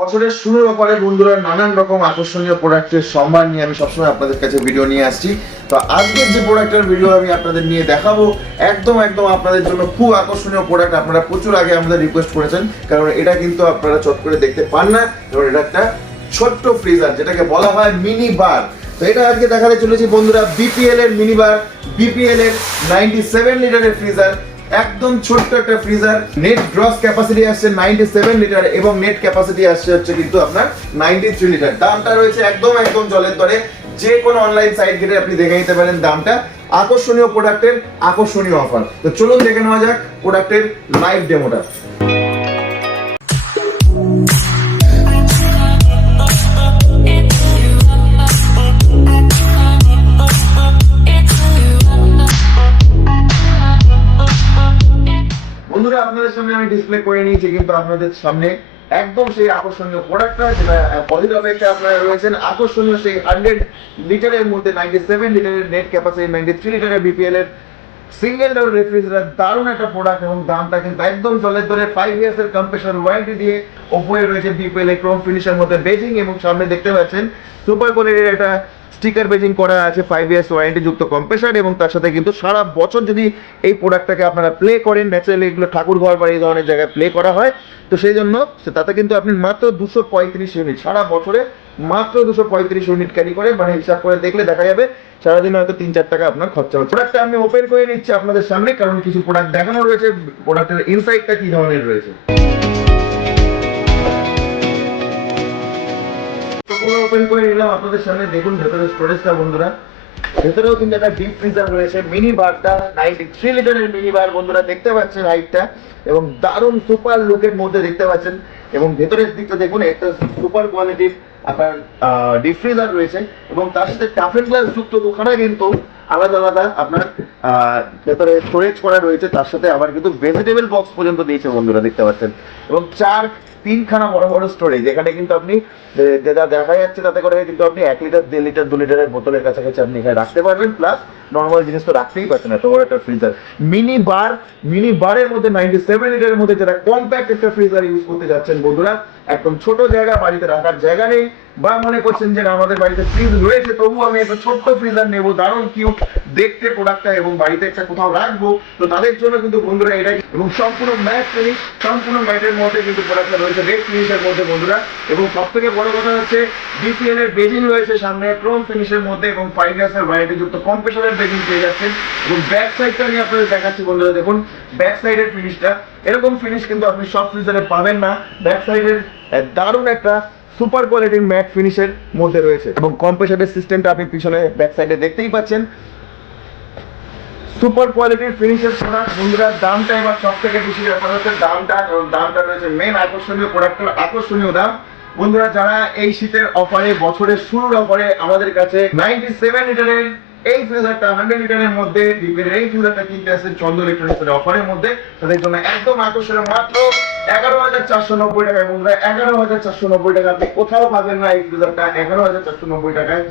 বছরের শুরুর ব্যাপারে বন্ধুরা নানান রকম আকর্ষণীয় প্রোডাক্টের সম্ভার নিয়ে আমি সবসময় আপনাদের কাছে ভিডিও নিয়ে আসছি। তো আজকের যে প্রোডাক্টের ভিডিও আমি আপনাদের নিয়ে দেখাবো, একদম একদম আপনাদের জন্য খুব আকর্ষণীয় প্রোডাক্ট আপনারা প্রচুর আগে আমাদের রিকোয়েস্ট করেছেন, কারণ এটা কিন্তু আপনারা চট করে দেখতে পান না এবং এটা একটা ছোট্ট ফ্রিজার যেটাকে বলা হয় মিনি বার তো এটা আজকে দেখাতে চলেছি বন্ধুরা বিপিএল এর মিনি বার বিপিএল এর নাইনটি সেভেন লিটারের ফ্রিজার একদম ছোট্ট একটা ফ্রিজার নেট গ্রস ক্যাপাসিটি আসছে নাইনটি সেভেন লিটার এবং নেট ক্যাপাসিটি আসছে হচ্ছে কিন্তু আপনার নাইনটি থ্রি লিটার দামটা রয়েছে একদম একদম জলের দরে। যে কোনো অনলাইন সাইট ঘেটে আপনি দেখে নিতে পারেন দামটা। আকর্ষণীয় প্রোডাক্টের আকর্ষণীয় অফার তো চলুন দেখে নেওয়া যাক প্রোডাক্টের লাইভ ডেমোটা বন্ধুরা আপনাদের সামনে আমি ডিসপ্লে করে নিয়েছি, কিন্তু আপনাদের সামনে একদম সেই আকর্ষণীয় প্রোডাক্টটা যেটা পলিটপেকে আপনারা রয়েছেন। আকর্ষণীয় সেই হান্ড্রেড লিটারের মধ্যে নাইনটি সেভেন লিটারের নেট ক্যাপাসিটি নাইনটি থ্রি লিটারের বিপিএল এর সিঙ্গেল ডোর রেফ্রিজারেটর দারুণ একটা প্রোডাক্ট এবং দামটা কিন্তু একদম জলের ধরে ফাইভ ইয়ার্স এর কম্প্রেশন ওয়ারেন্টি দিয়ে ওপরে রয়েছে বিপিএল ক্রোম ফিনিশের মধ্যে বেজিং এবং সামনে দেখতে পাচ্ছেন সুপার কোয়ালিটির একটা স্টিকার বেজিং করা আছে ফাইভ ইয়ার্স ওয়ারেন্টি যুক্ত কম্প্রেসার এবং তার সাথে কিন্তু সারা বছর যদি এই প্রোডাক্টটাকে আপনারা প্লে করেন ন্যাচারালি এগুলো ঠাকুর ঘর বা এই ধরনের জায়গায় প্লে করা হয়। তো সেই জন্য তাতে কিন্তু আপনি মাত্র দুশো পঁয়ত্রিশ ইউনিট সারা বছরে মাত্র দুশো পঁয়ত্রিশ ইউনিট ক্যারি করে মানে হিসাব করে দেখলে দেখা যাবে সারাদিন হয়তো তিন চার টাকা আপনার খরচা হচ্ছে। প্রোডাক্টটা আমি ওপেন করে নিচ্ছি আপনাদের সামনে, কারণ কিছু প্রোডাক্ট দেখানো রয়েছে প্রোডাক্টের ইনসাইটটা কি ধরনের রয়েছে? ওপেন করে নিলাম আপনাদের সামনে, দেখুন ভেতরে স্টোরেজটা বন্ধুরা। ভেতরেও কিন্তু একটা ডিপ ফ্রিজার রয়েছে মিনি বারটা নাইনটি থ্রি লিটারের মিনি বার বন্ধুরা দেখতে পাচ্ছেন হাইটটা এবং দারুণ সুপার লুকের মধ্যে দেখতে পাচ্ছেন। এবং ভেতরের দিকটা দেখুন, একটা সুপার কোয়ালিটির আপনার ডিপ ফ্রিজার রয়েছে এবং তার সাথে টাফেন গ্লাস যুক্ত দুখানা কিন্তু আলাদা আলাদা আপনার ভেতরে স্টোরেজ করা রয়েছে। তার সাথে আবার কিন্তু ভেজিটেবল বক্স পর্যন্ত দিয়েছে বন্ধুরা, দেখতে পাচ্ছেন। এবং চার তিনখানা বড় বড় স্টোরেজ এখানে কিন্তু আপনি যেটা দেখা যাচ্ছে তাতে করে কিন্তু আপনি এক লিটার দেড় লিটার দু লিটারের বোতলের কাছাকাছি আপনি এখানে রাখতে পারবেন। প্লাস নর্মাল জিনিস তো রাখতেই পারছেন, এত বড় একটা ফ্রিজার মিনি বার মিনি বারের মধ্যে নাইনটি সেভেন লিটারের মধ্যে যেটা কম্প্যাক্ট একটা ফ্রিজার ইউজ করতে যাচ্ছেন বন্ধুরা একদম ছোট জায়গা, বাড়িতে রাখার জায়গা নেই। বা মনে করছেন যে আমাদের বাড়িতে ফ্রিজ রয়েছে, তবু আমি একটা ছোট্ট ফ্রিজার নেব, দারুণ কিউট দেখতে প্রোডাক্টটা এবং বাড়িতে একটা কোথাও রাখব। তো তাদের জন্য কিন্তু বন্ধুরা এটা এবং সম্পূর্ণ ম্যাট ফিনিশ সম্পূর্ণ ম্যাটের মধ্যে কিন্তু প্রোডাক্টটা রয়েছে রেড ফিনিশের মধ্যে বন্ধুরা। এবং সব থেকে বড় কথা হচ্ছে বিপিএল এর বেজিং রয়েছে সামনে ক্রোম ফিনিশের মধ্যে, এবং ফাইভ ইয়ার্সের ওয়ারেন্টি যুক্ত কম্প্রেসারের বেজিং পেয়ে যাচ্ছেন। এবং ব্যাক সাইডটা আমি আপনাদের দেখাচ্ছি বন্ধুরা, দেখুন ব্যাক সাইডের ফিনিশটা এরকম ফিনিশ কিন্তু আপনি সব ফ্রিজারে পাবেন না। ব্যাক সাইডের দারুণ একটা সুপার কোয়ালিটির ম্যাট ফিনিশের মধ্যে রয়েছে। এবং কম্প্রেসারের সিস্টেমটা আপনি পিছনে ব্যাক সাইডে দেখতেই পাচ্ছেন। সুপার কোয়ালিটির ফিনিশের প্রোডাক্ট বন্ধুরা, দামটা এবার সব থেকে বেশি ব্যাপার হচ্ছে। দামটা দামটা রয়েছে মেন আকর্ষণীয় প্রোডাক্টের আকর্ষণীয় দাম। বন্ধুরা, যারা এই শীতের অফারে বছরের শুরুর অফারে আমাদের কাছে নাইনটি সেভেন লিটারের এই ফ্রিজারটা হান্ড্রেড লিটারের মধ্যে ডিপের এই ফ্রিজারটা কিনতে আসেন চন্দ্র ইলেকট্রনিক্সের অফারের মধ্যে। তাদের জন্য একদম আকর্ষণীয় মাত্র এগারো হাজার চারশো নব্বই টাকায় বন্ধুরা, এগারো হাজার চারশো নব্বই টাকা আপনি কোথাও পাবেন না এই ফ্রিজারটা এগারো হাজার চারশো নব্বই টাকায়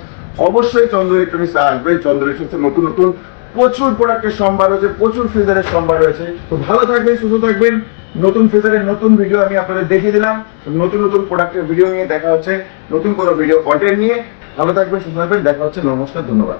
অবশ্যই চন্দ্র ইলেকট্রনিক্স আসবে। চন্দ্র ইলেকট্রনিক্সের নতুন নতুন প্রচুর প্রোডাক্টের সম্ভার রয়েছে, প্রচুর ফ্রিজারের সম্ভার রয়েছে। তো ভালো থাকবেন, সুস্থ থাকবেন। নতুন ফ্রিজারের নতুন ভিডিও আমি আপনাদের দেখিয়ে দিলাম। নতুন নতুন প্রোডাক্টের ভিডিও নিয়ে দেখা হচ্ছে, নতুন কোনো ভিডিও কন্টেন্ট নিয়ে। ভালো থাকবেন, সুস্থ থাকবেন, দেখা হচ্ছে, নমস্কার, ধন্যবাদ।